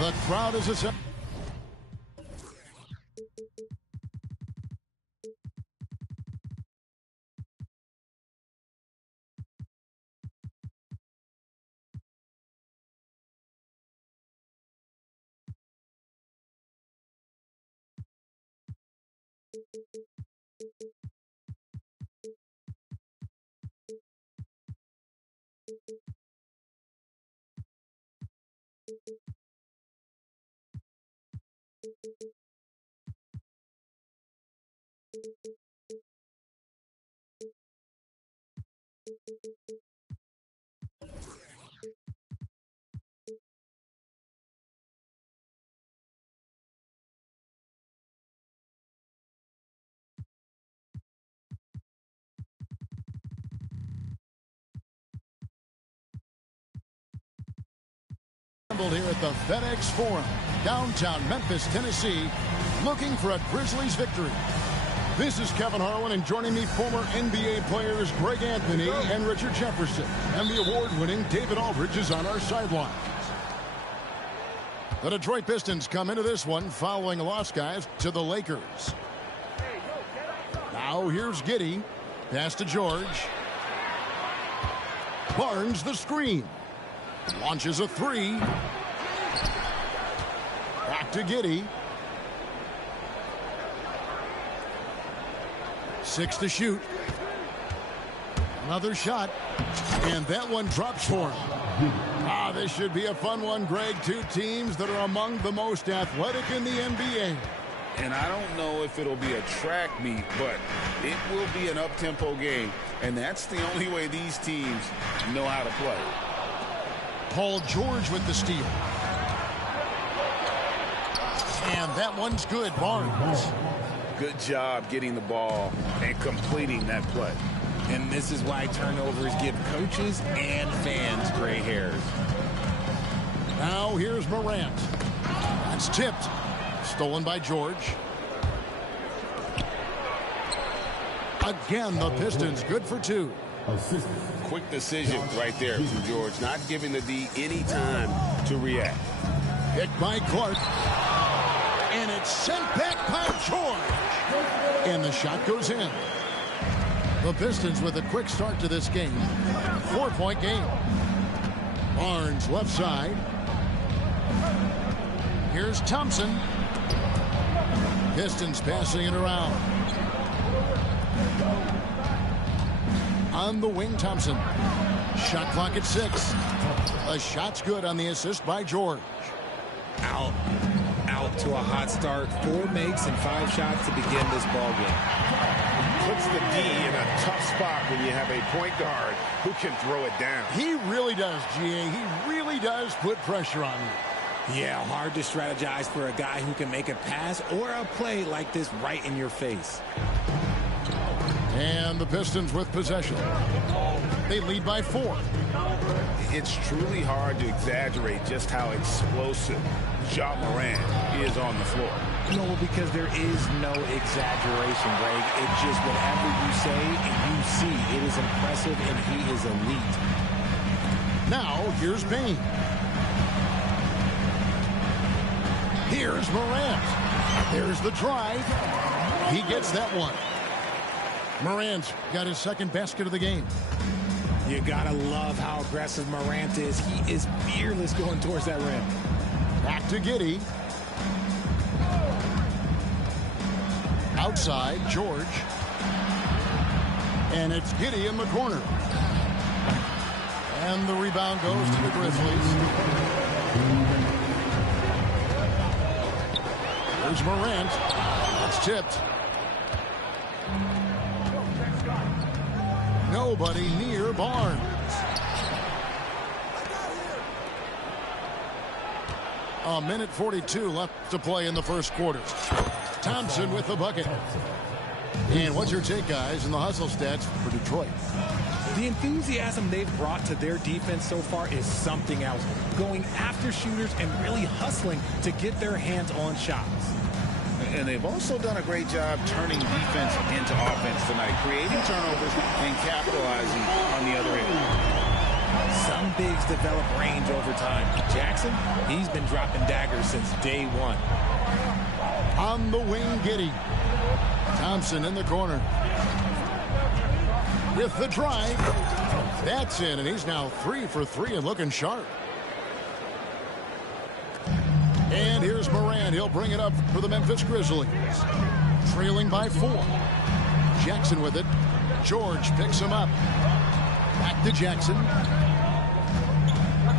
The crowd is assembled. Here at the FedEx Forum, downtown Memphis, Tennessee, looking for a Grizzlies victory. This is Kevin Harlan, and joining me, former NBA players Greg Anthony and Richard Jefferson, and the award-winning David Aldridge is on our sidelines. The Detroit Pistons come into this one following a loss, guys, to the Lakers. Now here's Giddey. Pass to George. Barnes the screen. Launches a three. Back to Giddey. 6 to shoot. Another shot. And that one drops for him. This should be a fun one, Greg. Two teams that are among the most athletic in the NBA. And I don't know if it'll be a track meet, but it will be an up-tempo game. And that's the only way these teams know how to play. Paul George with the steal. And that one's good, Barnes. Good job getting the ball and completing that play. And this is why turnovers give coaches and fans gray hairs. Now here's Morant. That's tipped. Stolen by George. Again, the Pistons good for two. Quick decision right there from George, not giving the D any time to react. Hit by Clark. And it's sent back by George. And the shot goes in. The Pistons with a quick start to this game. 4-point game. Barnes left side. Here's Thompson. Pistons passing it around. On the wing, Thompson. Shot clock at 6. A shot's good on the assist by George. Out to a hot start. 4 makes and 5 shots to begin this ball game. Puts the D in a tough spot when you have a point guard who can throw it down. He really does, GA. He really does put pressure on you. Yeah, hard to strategize for a guy who can make a pass or a play like this right in your face. And the Pistons with possession. They lead by 4. It's truly hard to exaggerate just how explosive Ja Morant is on the floor. No, because there is no exaggeration, Greg. It's just whatever you say and you see. It is impressive, and he is elite. Now, here's Payne. Here's Morant. There's the drive. He gets that one. Morant got his second basket of the game. You gotta love how aggressive Morant is. He is fearless going towards that rim. Back to Giddey. Outside, George. And it's Giddey in the corner. And the rebound goes to the Grizzlies. Here's Morant. It's tipped. Nobody near Barnes. A minute 42 left to play in the first quarter. Thompson with the bucket. And what's your take, guys, in the hustle stats for Detroit? The enthusiasm they've brought to their defense so far is something else. Going after shooters and really hustling to get their hands on shots. And they've also done a great job turning defense into offense tonight, creating turnovers and capitalizing on the other end. Some bigs develop range over time. Jackson, he's been dropping daggers since day one. On the wing, Giddey. Thompson in the corner. With the drive. That's in, and he's now 3 for 3 and looking sharp. And here's Morant. He'll bring it up for the Memphis Grizzlies. Trailing by 4. Jackson with it. George picks him up. Back to Jackson.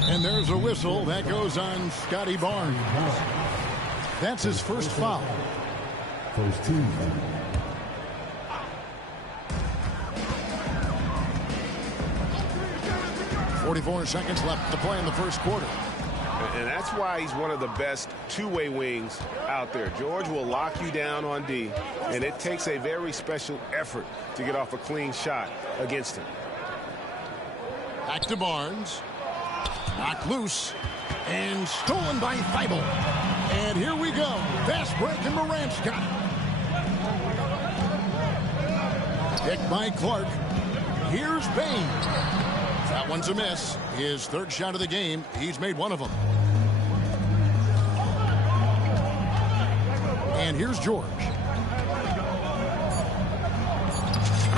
And there's a whistle. That goes on Scotty Barnes. That's his first foul. First team. 44 seconds left to play in the first quarter. And that's why he's one of the best two-way wings out there. George will lock you down on D, and it takes a very special effort to get off a clean shot against him. Back to Barnes. Knocked loose. And stolen by Thibault. And here we go. Fast break, and Morant's got it. Picked by Clark. Here's Bain. That one's a miss. His third shot of the game. He's made one of them. And here's George.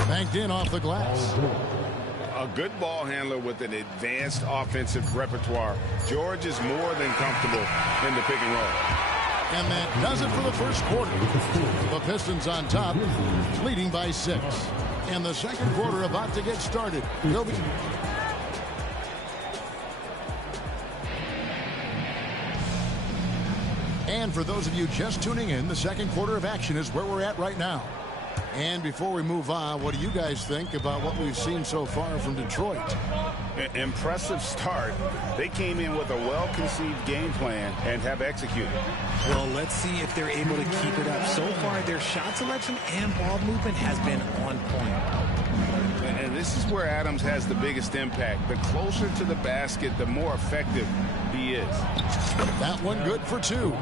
Banked in off the glass. A good ball handler with an advanced offensive repertoire. George is more than comfortable in the pick and roll. And that does it for the first quarter. The Pistons on top, leading by 6. And the second quarter about to get started. He'll be... And for those of you just tuning in, the second quarter of action is where we're at right now. And before we move on, what do you guys think about what we've seen so far from Detroit? Impressive start. They came in with a well-conceived game plan and have executed. Well, let's see if they're able to keep it up. So far, their shot selection and ball movement has been on point. And this is where Adams has the biggest impact. The closer to the basket, the more effective he is. That one good for 2.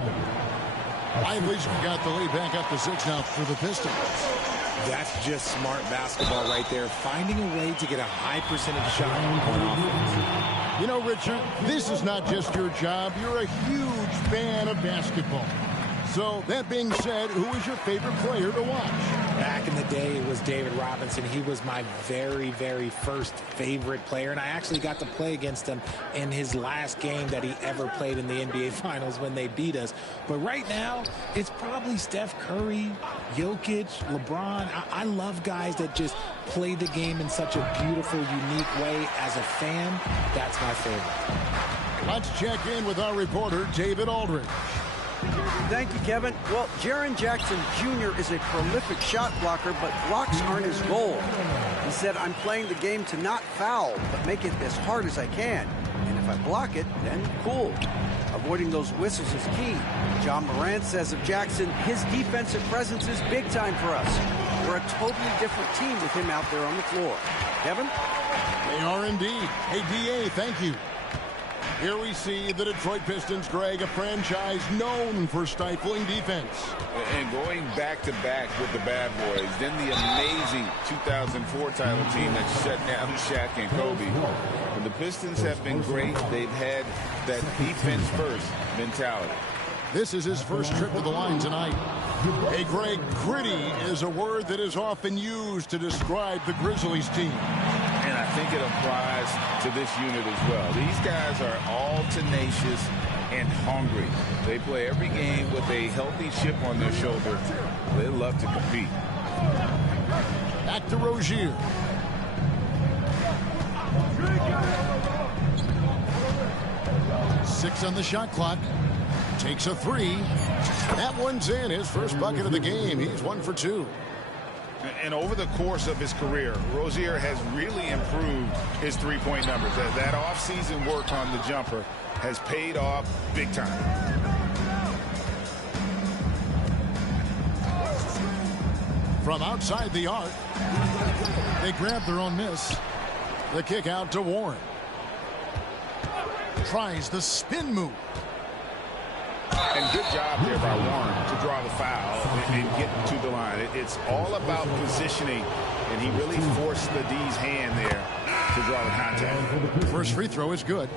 Lively's got the lead back up to 6 now for the Pistons. That's just smart basketball right there, finding a way to get a high percentage shot on offense. You know, Richard, this is not just your job. You're a huge fan of basketball. So, that being said, who is your favorite player to watch? Back in the day, it was David Robinson. He was my very, very first favorite player, and I actually got to play against him in his last game that he ever played in the NBA Finals when they beat us. But right now, it's probably Steph Curry, Jokic, LeBron. I love guys that just play the game in such a beautiful, unique way. As a fan, that's my favorite. Let's check in with our reporter, David Aldridge. Thank you, Kevin. Well, Jaren Jackson Jr. is a prolific shot blocker, but blocks aren't his goal. He said, I'm playing the game to not foul, but make it as hard as I can. And if I block it, then cool. Avoiding those whistles is key. John Morant says of Jackson, his defensive presence is big time for us. We're a totally different team with him out there on the floor. Kevin? They are indeed. Hey, D.A., thank you. Here we see the Detroit Pistons, Greg, a franchise known for stifling defense. And going back-to-back with the bad boys, then the amazing 2004 title team that shut down Shaq and Kobe. And the Pistons have been great. They've had that defense-first mentality. This is his first trip to the line tonight. Hey, Greg, gritty is a word that is often used to describe the Grizzlies team. And I think it applies to this unit as well. These guys are all tenacious and hungry. They play every game with a healthy chip on their shoulder. They love to compete. Back to Rozier. 6 on the shot clock. Takes a 3. That one's in. His first bucket of the game. He's 1 for 2. And over the course of his career, Rozier has really improved his three-point numbers. That off-season work on the jumper has paid off big time. From outside the arc, they grab their own miss. The kick out to Warren. Tries the spin move. And good job there by Warren to draw the foul and get to the line. It's all about positioning, and he really forced the D's hand there to draw the contact. First free throw is good.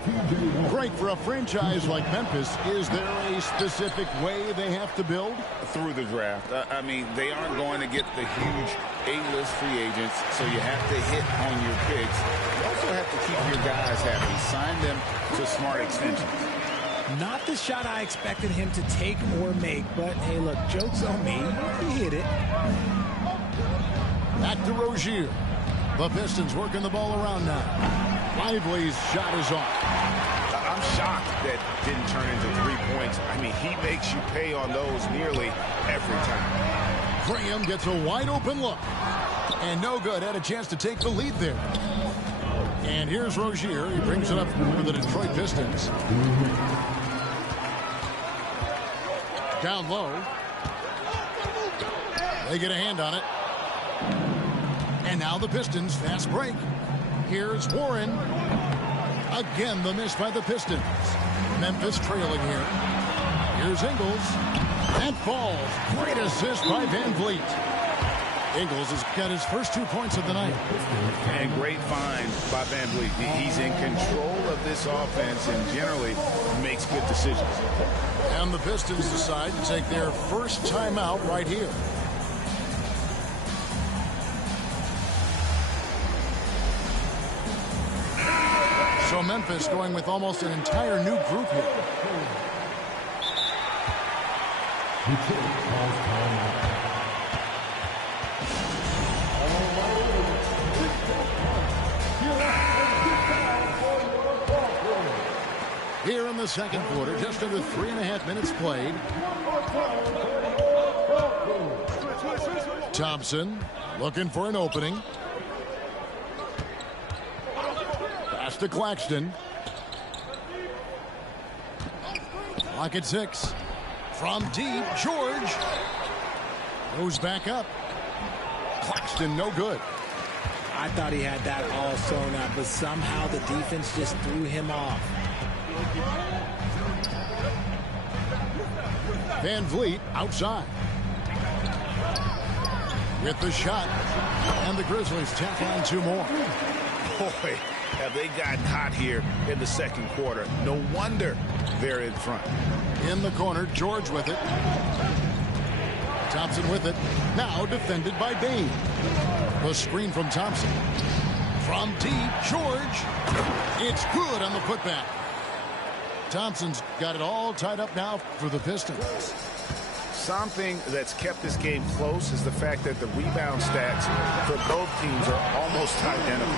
Great for a franchise like Memphis. Is there a specific way they have to build? Through the draft. I mean, they aren't going to get the huge A-list free agents, so you have to hit on your picks. You also have to keep your guys happy. Sign them to smart extensions. Not the shot I expected him to take or make, but hey, look, joke's on me. He hit it. Back to Rozier. The Pistons working the ball around now. Lively's shot is off. I'm shocked that didn't turn into 3 points. I mean, he makes you pay on those nearly every time. Graham gets a wide open look. And no good. Had a chance to take the lead there. And here's Rozier. He brings it up for the Detroit Pistons. Down low. They get a hand on it. And now the Pistons fast break. Here's Warren. Again, the miss by the Pistons. Memphis trailing here. Here's Ingles. And falls. Great assist by Van Vliet. Ingles has got his first 2 points of the night. And great find by Van Vliet. He's in control of this offense and generally makes good decisions. And the Pistons decide to take their first timeout right here. So Memphis going with almost an entire new group here. Here in the second quarter, just under 3.5 minutes played. Thompson looking for an opening. Pass to Claxton. Clock at 6. From deep, George goes back up. Claxton no good. I thought he had that all sewn up, but somehow the defense just threw him off. Van Vliet outside with the shot, and the Grizzlies tack on 2 more. Boy, have they gotten hot here in the second quarter. No wonder they're in front. In the corner, George with it. Thompson with it. Now defended by Bain. The screen from Thompson. From deep, George. It's good on the putback. Thompson's got it all tied up now for the Pistons. Something that's kept this game close is the fact that the rebound stats for both teams are almost identical.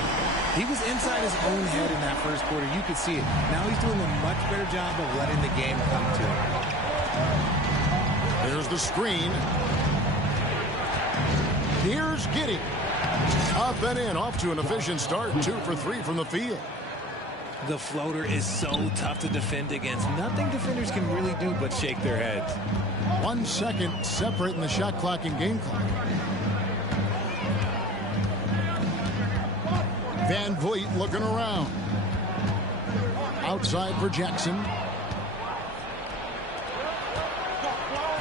He was inside his own head in that first quarter. You could see it. Now he's doing a much better job of letting the game come to him. There's the screen. Here's Giddey. Up and in, off to an efficient start. 2 for 3 from the field. The floater is so tough to defend against. Nothing defenders can really do but shake their heads. 1 second separating the shot clock and game clock. Van Vliet looking around. Outside for Jackson.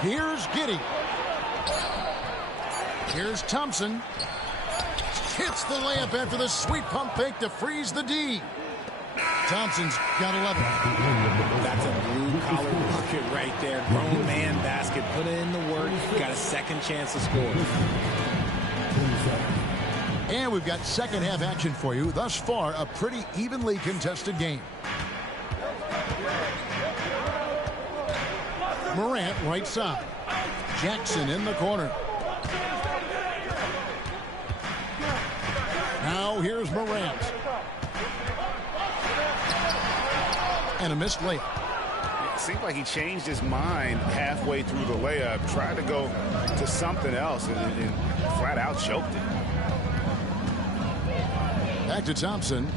Here's Giddey. Here's Thompson. Hits the layup after the sweet pump fake to freeze the D. Thompson's got 11. That's a blue-collar bucket right there. Grown man basket. Put in the work. Got a second chance to score. And we've got second half action for you. Thus far, a pretty evenly contested game. Morant right side. Jackson in the corner. Now here's Morant. and a missed layup. It seemed like he changed his mind halfway through the layup, tried to go to something else, and flat out choked it. Back to Thompson.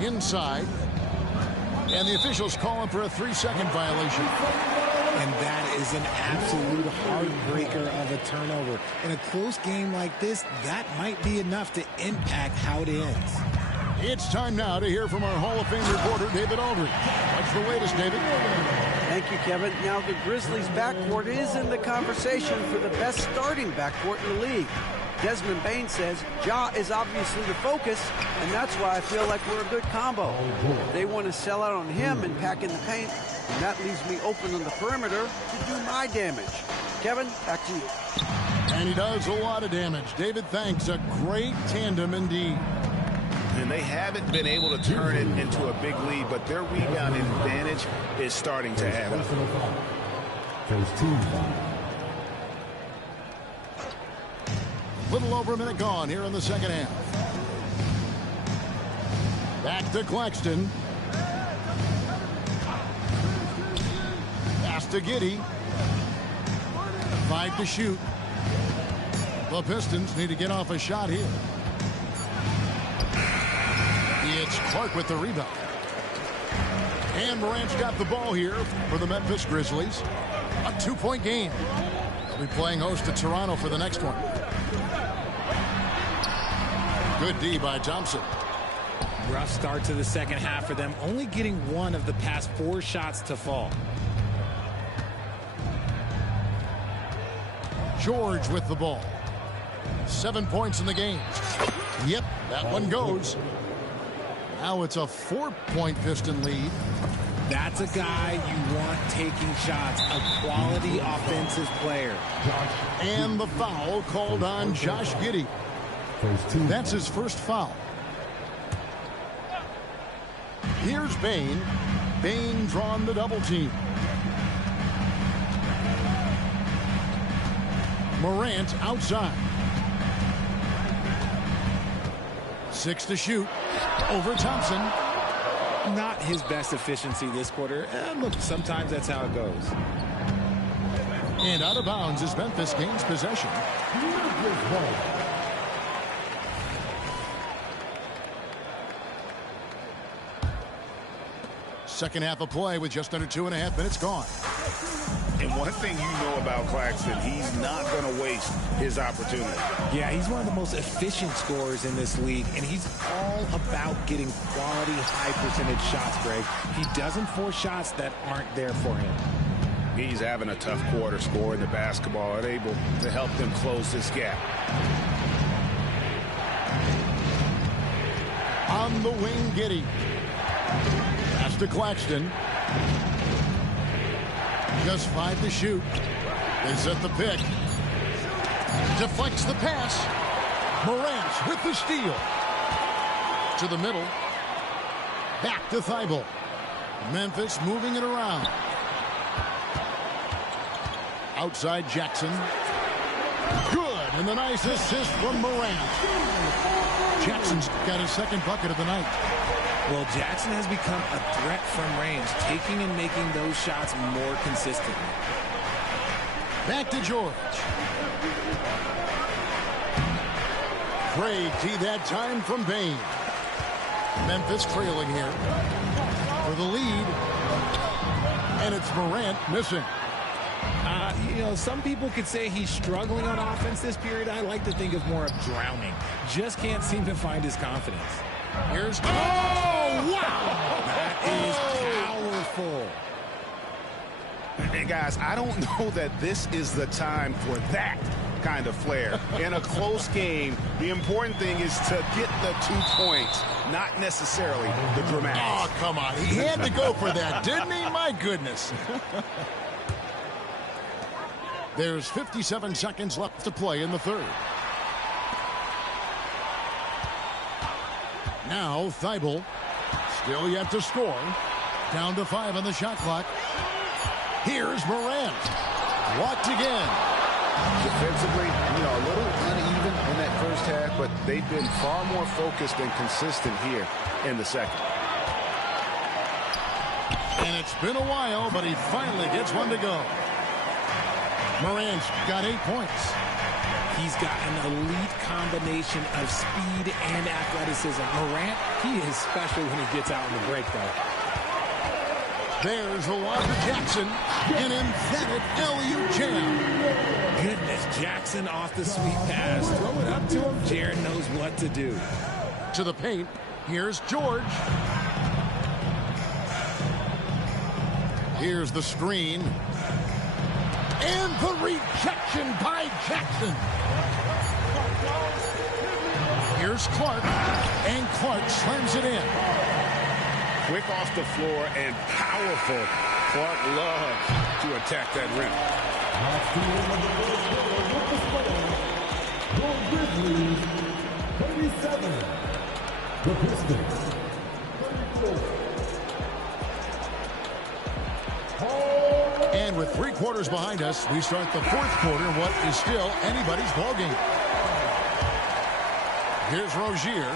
Inside. And the officials calling for a 3-second violation. And that is an absolute heartbreaker of a turnover. In a close game like this, that might be enough to impact how it ends. It's time now to hear from our Hall of Fame reporter, David Aldridge. What's the latest, David? Thank you, Kevin. Now, the Grizzlies' backcourt is in the conversation for the best starting backcourt in the league. Desmond Bain says Ja is obviously the focus, and that's why I feel like we're a good combo. If they want to sell out on him and pack in the paint, and that leaves me open on the perimeter to do my damage. Kevin, back to you. And he does a lot of damage. David, thanks. A great tandem indeed. And they haven't been able to turn it into a big lead, but their rebounding advantage is starting to add up. First team. Little over a minute gone here in the second half. Back to Claxton. Pass to Giddey. 5 to shoot. The Pistons need to get off a shot here. It's Clark with the rebound. And Morant's got the ball here for the Memphis Grizzlies. A 2-point game. They'll be playing host to Toronto for the next one. Good D by Thompson. Rough start to the second half for them, only getting one of the past 4 shots to fall. George with the ball. 7 points in the game. Yep, that one goes. Now it's a 4-point Piston lead. That's a guy you want taking shots, a quality offensive player. And the foul called on Josh Giddey. That's his first foul. Here's Bain. Bain drawn the double team. Morant outside. 6 to shoot. Over Thompson. Not his best efficiency this quarter. Look, sometimes that's how it goes. And out of bounds as Memphis gains possession. Second half of play with just under 2.5 minutes gone. And one thing you know about Claxton, he's not going to waste his opportunity. Yeah, he's one of the most efficient scorers in this league, and he's all about getting quality, high-percentage shots, Greg. He doesn't force shots that aren't there for him. He's having a tough quarter scoring the basketball and able to help them close this gap. On the wing, Giddey. Pass to Claxton. Just 5 to shoot. They set the pick. Deflects the pass. Morant with the steal. To the middle. Back to Thibault. Memphis moving it around. Outside Jackson. Good. And the nice assist from Morant. Jackson's got his second bucket of the night. Well, Jackson has become a threat from range, taking and making those shots more consistently. Back to George. Craig teed that time from Bain. Memphis trailing here for the lead. And it's Morant missing. You know, some people could say he's struggling on offense this period. I like to think of more of drowning. Just can't seem to find his confidence. Here's... Oh, wow! That is powerful. And guys, I don't know that this is the time for that kind of flair. In a close game, the important thing is to get the 2 points, not necessarily the dramatics. Oh, come on. He had to go for that, didn't he? My goodness. There's 57 seconds left to play in the third. Now Thibault, still yet to score. Down to 5 on the shot clock. Here's Morant. Blocked again. Defensively, a little uneven in that first half, but they've been far more focused and consistent here in the second. And it's been a while, but he finally gets one to go. Morant's got 8 points. He's got an elite combination of speed and athleticism. Morant, he is special when he gets out in the break, though. There's the Walker Jackson, an emphatic LU jam. Goodness, Jackson off the sweet pass. Throw it up to him. Jaren knows what to do. To the paint, here's George. Here's the screen. And the rejection by Jackson. Here's Clark, and Clark slams it in. Quick off the floor and powerful. Clark loves to attack that rim. The Pistons. And with 3 quarters behind us, we start the 4th quarter, what is still anybody's ballgame. Here's Rozier.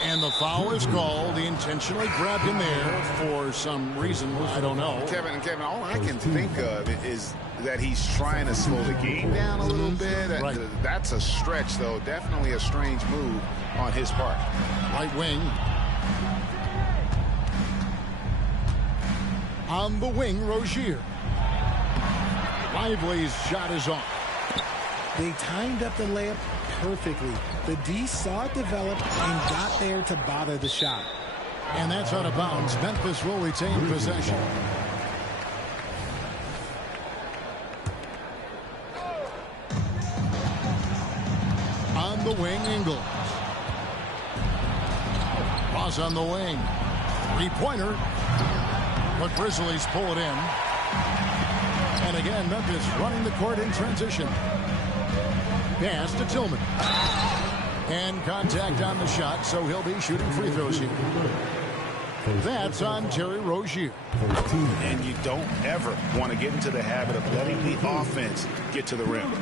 And the foul is called. He intentionally grabbed him there for some reason. I don't know. Kevin, all I can think of is that he's trying to slow the game down a little bit. Right. That's a stretch, though. Definitely a strange move on his part. Right wing. On the wing, Rozier. Lively's shot is off. They timed up the layup perfectly. The D saw it develop and got there to bother the shot. And that's out of bounds. Memphis will retain possession. On the wing, Ingles. Ross on the wing. 3-pointer. But Grizzlies pull it in. And again, Memphis running the court in transition. Pass to Tillman. And contact on the shot, so he'll be shooting free throws here. That's on Terry Rozier. And you don't ever want to get into the habit of letting the offense get to the rim.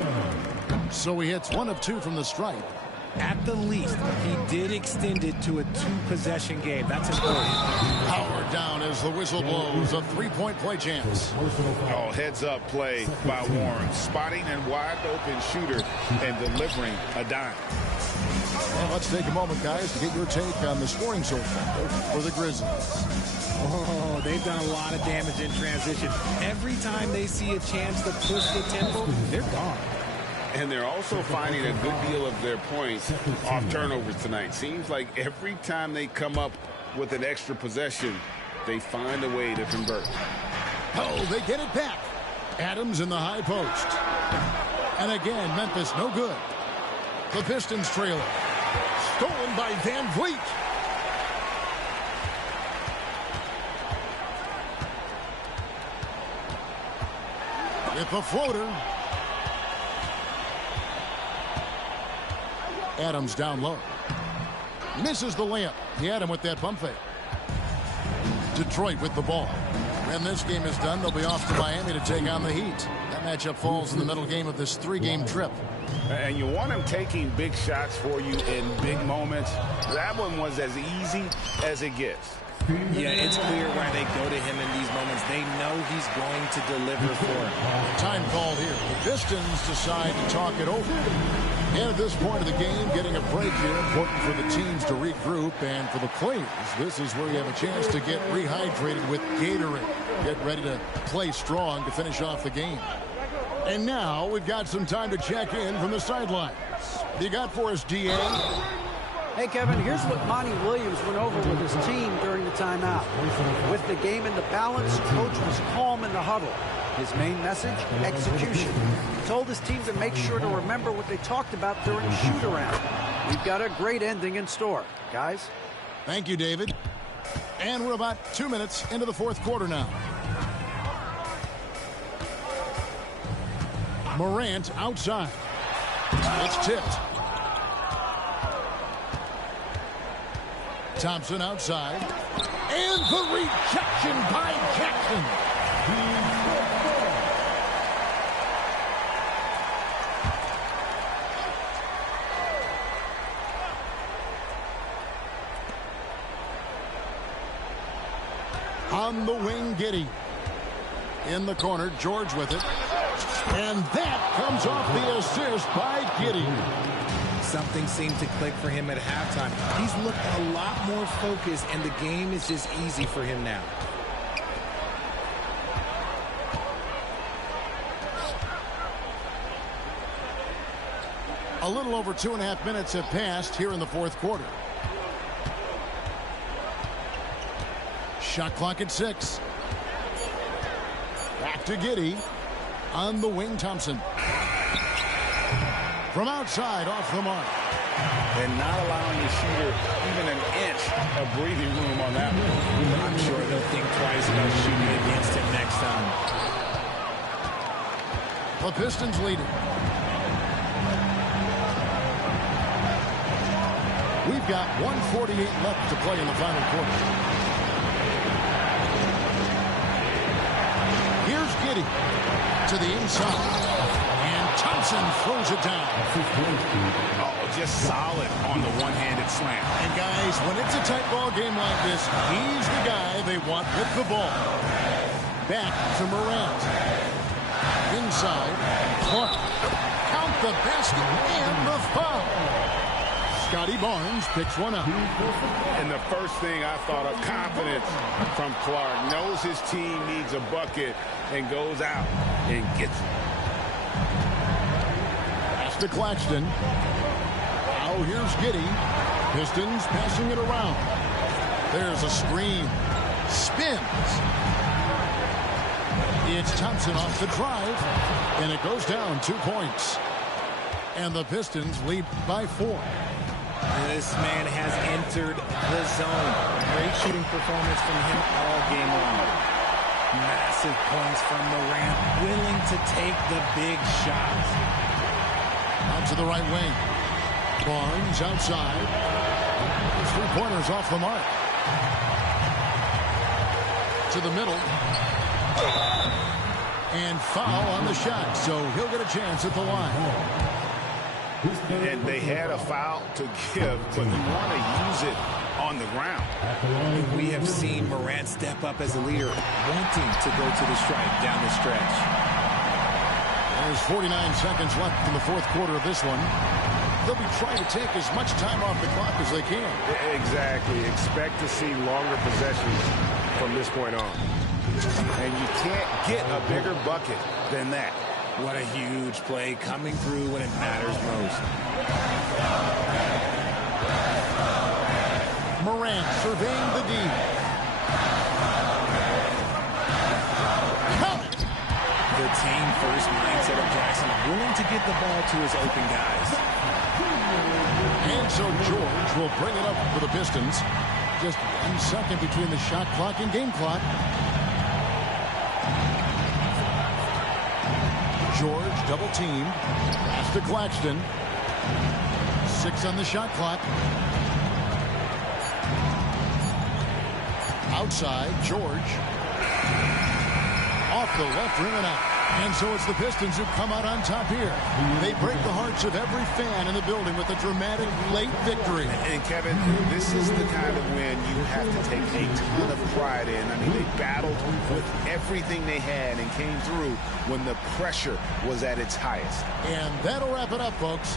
So he hits 1 of 2 from the stripe. At the least, he did extend it to a 2-possession game. That's important. Power down as the whistle blows. A 3-point play chance. Oh, heads-up play by Warren. Spotting and wide-open shooter and delivering a dime. Well, let's take a moment, guys, to get your take on the scoring so far for the Grizzlies. Oh, they've done a lot of damage in transition. Every time they see a chance to push the tempo, they're gone. And they're also finding a good deal of their points off turnovers tonight. Seems like every time they come up with an extra possession, they find a way to convert. Oh, they get it back. Adams in the high post. And again, Memphis no good. The Pistons trailer. Stolen by Van Vliet. With the floater. Adams down low. Misses the layup. He had him with that pump fake. Detroit with the ball. When this game is done, they'll be off to Miami to take on the Heat. That matchup falls in the middle game of this 3-game trip. And you want him taking big shots for you in big moments. That one was as easy as it gets. Yeah, it's clear why they go to him in these moments. They know he's going to deliver for them. Time called here. The Pistons decide to talk it over. And at this point of the game, getting a break here, important for the teams to regroup, and for the players, this is where you have a chance to get rehydrated with Gatorade. Get ready to play strong to finish off the game. And now we've got some time to check in from the sidelines. You got for us, DA? Hey, Kevin, here's what Monty Williams went over with his team during the timeout. With the game in the balance, coach was calm in the huddle. His main message, execution. He told his team to make sure to remember what they talked about during shoot-around. We've got a great ending in store, guys. Thank you, David. And we're about 2 minutes into the 4th quarter now. Morant outside. It's tipped. Thompson outside. And the rejection by Jackson. On the wing, Giddey. In the corner, George with it. And that comes off the assist by Giddey. Something seemed to click for him at halftime. He's looked a lot more focused, and the game is just easy for him now. A little over 2.5 minutes have passed here in the fourth quarter. Shot clock at 6. Back to Giddey. On the wing, Thompson. From outside, off the mark. And not allowing the shooter even an inch of breathing room on that one. I'm sure they'll think twice about shooting against him next time. The Pistons lead it. We've got 1:48 left to play in the final quarter. Here's Giddey to the inside. And Thompson throws it down. Oh, just solid on the one-handed slam. And guys, when it's a tight ball game like this, he's the guy they want with the ball. Back to Morant. Inside. Clark. Count the basket and the foul. Scotty Barnes picks one up. And the first thing I thought of, confidence from Clark. Knows his team needs a bucket and goes out and gets it. Pass to Claxton. Now here's Giddey. Pistons passing it around. There's a screen. Spins. It's Thompson off the drive. And it goes down 2 points. And the Pistons lead by 4. This man has entered the zone. Great shooting performance from him all game long. Massive points from Morant, willing to take the big shots. Out to the right wing. Barnes outside. 3-pointers off the mark. To the middle. And foul on the shot, so he'll get a chance at the line. And they had a foul to give, but you want to use it on the ground. We have seen Morant step up as a leader, wanting to go to the strike down the stretch. There's 49 seconds left in the fourth quarter of this one. They'll be trying to take as much time off the clock as they can. Exactly. Expect to see longer possessions from this point on. And you can't get a bigger bucket than that. What a huge play coming through when it matters most. Morant surveying the D. Count it. The team first mindset of Jackson, willing to get the ball to his open guys. And so George will bring it up for the Pistons. Just 1 second between the shot clock and game clock. George double teamed. Pass to Claxton. 6 on the shot clock. Outside, George. Off the left rim and out. And so it's the Pistons who come out on top here. They break the hearts of every fan in the building with a dramatic late victory. And Kevin, this is the kind of win you have to take a ton of pride in. I mean, they battled with everything they had and came through when the pressure was at its highest. And that'll wrap it up, folks.